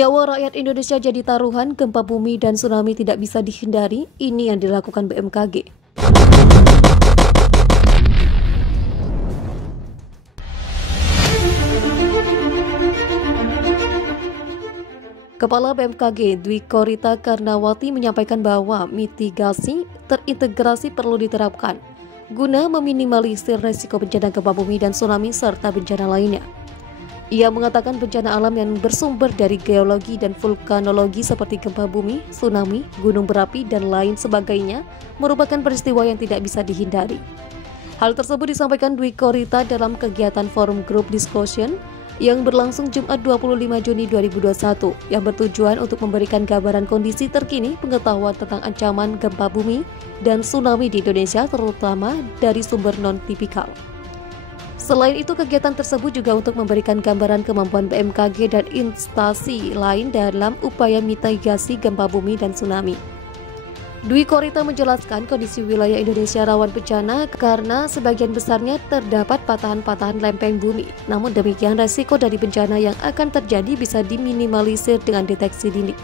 Nyawa rakyat Indonesia jadi taruhan, gempa bumi dan tsunami tidak bisa dihindari. Ini yang dilakukan BMKG. Kepala BMKG Dwi Korita Karnawati menyampaikan bahwa mitigasi terintegrasi perlu diterapkan guna meminimalisir resiko bencana gempa bumi dan tsunami serta bencana lainnya. Ia mengatakan bencana alam yang bersumber dari geologi dan vulkanologi seperti gempa bumi, tsunami, gunung berapi, dan lain sebagainya merupakan peristiwa yang tidak bisa dihindari. Hal tersebut disampaikan Dwi Korita dalam kegiatan Forum Group Discussion yang berlangsung Jumat 25 Juni 2021 yang bertujuan untuk memberikan gambaran kondisi terkini pengetahuan tentang ancaman gempa bumi dan tsunami di Indonesia terutama dari sumber non-tipikal. Selain itu, kegiatan tersebut juga untuk memberikan gambaran kemampuan BMKG dan instansi lain dalam upaya mitigasi gempa bumi dan tsunami. Dwi Korita menjelaskan kondisi wilayah Indonesia rawan bencana karena sebagian besarnya terdapat patahan-patahan lempeng bumi. Namun demikian, resiko dari bencana yang akan terjadi bisa diminimalisir dengan deteksi dini.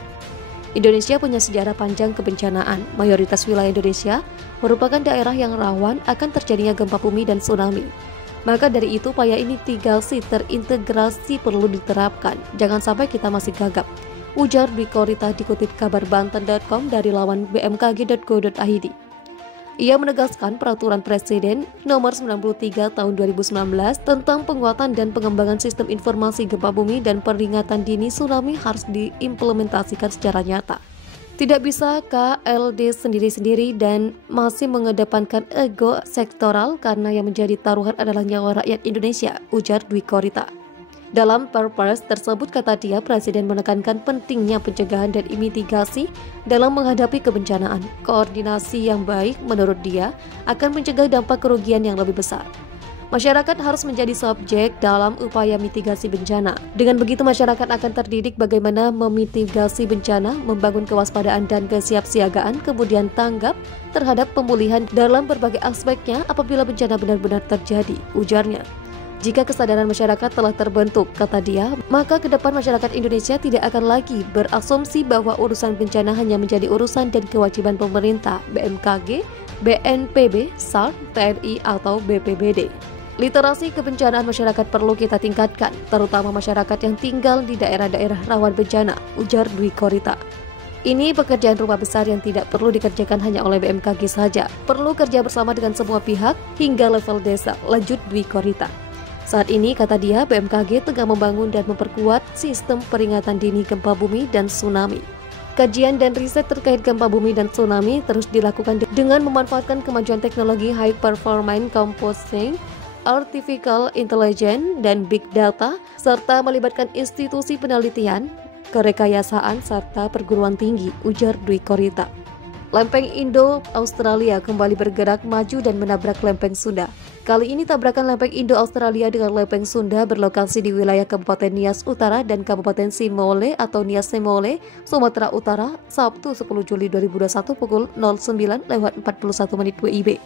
Indonesia punya sejarah panjang kebencanaan. Mayoritas wilayah Indonesia merupakan daerah yang rawan akan terjadinya gempa bumi dan tsunami. Maka dari itu, upaya mitigasi terintegrasi perlu diterapkan. Jangan sampai kita masih gagap, ujar Dwi Korita dikutip kabar banten.com dari laman bmkg.go.id. Ia menegaskan peraturan Presiden nomor 93 tahun 2019 tentang penguatan dan pengembangan sistem informasi gempa bumi dan peringatan dini tsunami harus diimplementasikan secara nyata. Tidak bisa KLD sendiri-sendiri dan masih mengedepankan ego sektoral karena yang menjadi taruhan adalah nyawa rakyat Indonesia, ujar Dwi Korita. Dalam purpose tersebut, kata dia, Presiden menekankan pentingnya pencegahan dan mitigasi dalam menghadapi kebencanaan. Koordinasi yang baik, menurut dia, akan mencegah dampak kerugian yang lebih besar. Masyarakat harus menjadi subjek dalam upaya mitigasi bencana. Dengan begitu, masyarakat akan terdidik bagaimana memitigasi bencana, membangun kewaspadaan dan kesiapsiagaan, kemudian tanggap terhadap pemulihan dalam berbagai aspeknya apabila bencana benar-benar terjadi, ujarnya. Jika kesadaran masyarakat telah terbentuk, kata dia, maka ke depan masyarakat Indonesia tidak akan lagi berasumsi bahwa urusan bencana hanya menjadi urusan dan kewajiban pemerintah, BMKG, BNPB, SAR, TNI, atau BPBD. Literasi kebencanaan masyarakat perlu kita tingkatkan, terutama masyarakat yang tinggal di daerah-daerah rawan bencana, ujar Dwi Korita. Ini pekerjaan rumah besar yang tidak perlu dikerjakan hanya oleh BMKG saja, perlu kerja bersama dengan semua pihak hingga level desa, lanjut Dwi Korita. Saat ini, kata dia, BMKG tengah membangun dan memperkuat sistem peringatan dini gempa bumi dan tsunami. Kajian dan riset terkait gempa bumi dan tsunami terus dilakukan dengan memanfaatkan kemajuan teknologi high performance computing, artificial intelligence, dan big data, serta melibatkan institusi penelitian, kerekayasaan, serta perguruan tinggi, ujar Dwi Korita. Lempeng Indo-Australia kembali bergerak maju dan menabrak lempeng Sunda. Kali ini tabrakan lempeng Indo-Australia dengan lempeng Sunda berlokasi di wilayah Kabupaten Nias Utara dan Kabupaten Simole atau Nias Simole, Sumatera Utara, Sabtu 10 Juli 2021 pukul 09.41 WIB.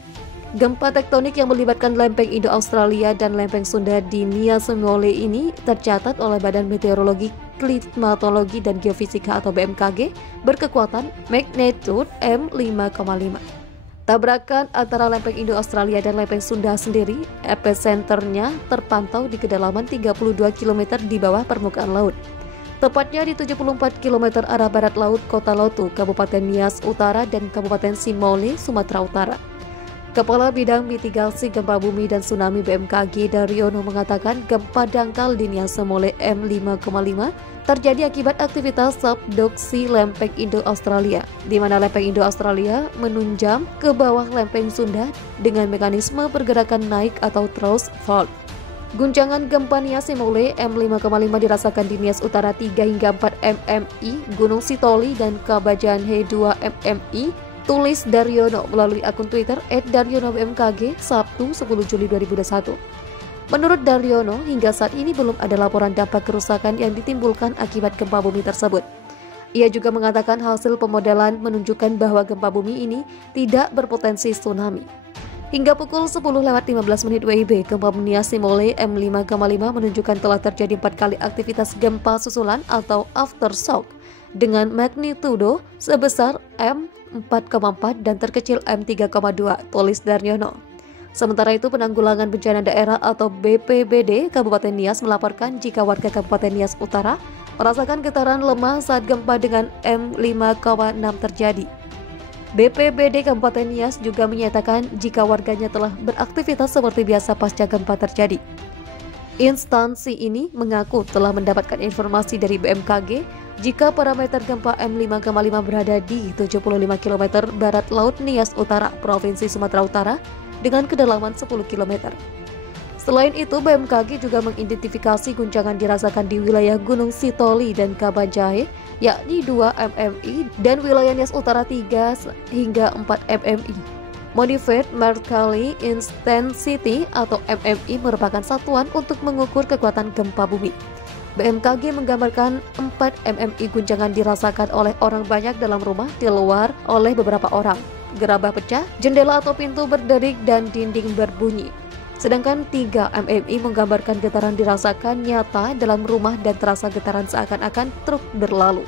Gempa tektonik yang melibatkan lempeng Indo-Australia dan lempeng Sunda di Nias Simole ini tercatat oleh Badan Meteorologi, Klimatologi, dan Geofisika atau BMKG berkekuatan magnitudo M5,5. Tabrakan antara lempeng Indo-Australia dan lempeng Sunda sendiri, epicenternya terpantau di kedalaman 32 km di bawah permukaan laut. Tepatnya di 74 km arah barat laut Kota Lotu, Kabupaten Nias Utara dan Kabupaten Simole, Sumatera Utara. Kepala Bidang Mitigasi Gempa Bumi dan Tsunami BMKG Daryono mengatakan gempa dangkal di Nias Simole M5,5 terjadi akibat aktivitas subduksi lempeng Indo-Australia, di mana lempeng Indo-Australia menunjam ke bawah lempeng Sunda dengan mekanisme pergerakan naik atau thrust fault. Guncangan gempa Nias Simole M5,5 dirasakan di Nias Utara 3 hingga 4 mmi, Gunung Sitoli dan Kabajanhe 2 mmi, tulis Daryono melalui akun Twitter @DaryonoBMKG Sabtu 10 Juli 2021. Menurut Daryono, hingga saat ini belum ada laporan dampak kerusakan yang ditimbulkan akibat gempa bumi tersebut. Ia juga mengatakan hasil pemodelan menunjukkan bahwa gempa bumi ini tidak berpotensi tsunami. Hingga pukul 10:15 WIB, gempa bumi Simole M5,5 menunjukkan telah terjadi 4 kali aktivitas gempa susulan atau aftershock dengan magnitudo sebesar M4,4 dan terkecil M3,2, tulis Darnyono. Sementara itu, Penanggulangan Bencana Daerah atau BPBD Kabupaten Nias melaporkan jika warga Kabupaten Nias Utara merasakan getaran lemah saat gempa dengan M5,6 terjadi. BPBD Kabupaten Nias juga menyatakan jika warganya telah beraktivitas seperti biasa pasca gempa terjadi. Instansi ini mengaku telah mendapatkan informasi dari BMKG jika parameter gempa M5,5 berada di 75 km barat laut Nias Utara, Provinsi Sumatera Utara dengan kedalaman 10 km. Selain itu, BMKG juga mengidentifikasi guncangan dirasakan di wilayah Gunung Sitoli dan Kabanjahe, yakni 2 mmi, dan wilayah Nias Utara 3 hingga 4 mmi. Modified Mercalli Intensity atau MMI merupakan satuan untuk mengukur kekuatan gempa bumi. BMKG menggambarkan 4 mmi guncangan dirasakan oleh orang banyak dalam rumah, di luar oleh beberapa orang. Gerabah pecah, jendela atau pintu berderik, dan dinding berbunyi. Sedangkan 3 mmi menggambarkan getaran dirasakan nyata dalam rumah dan terasa getaran seakan-akan truk berlalu.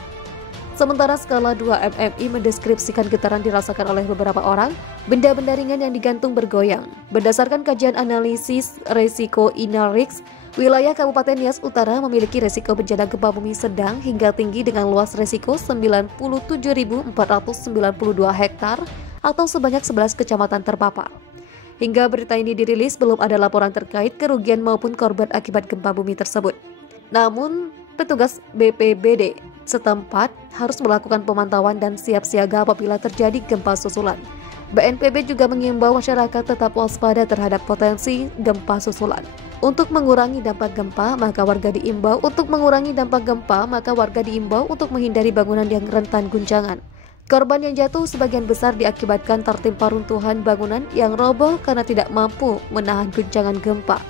Sementara skala 2 mmi mendeskripsikan getaran dirasakan oleh beberapa orang, benda-benda ringan yang digantung bergoyang. Berdasarkan kajian analisis resiko INARIX, wilayah Kabupaten Nias Utara memiliki resiko bencana gempa bumi sedang hingga tinggi dengan luas resiko 97.492 hektar atau sebanyak 11 kecamatan terpapar. Hingga berita ini dirilis, belum ada laporan terkait kerugian maupun korban akibat gempa bumi tersebut. Namun, petugas BPBD setempat harus melakukan pemantauan dan siap siaga apabila terjadi gempa susulan. BNPB juga mengimbau masyarakat tetap waspada terhadap potensi gempa susulan. Untuk mengurangi dampak gempa, maka warga diimbau untuk menghindari bangunan yang rentan guncangan. Korban yang jatuh sebagian besar diakibatkan tertimpa runtuhan bangunan yang roboh karena tidak mampu menahan guncangan gempa.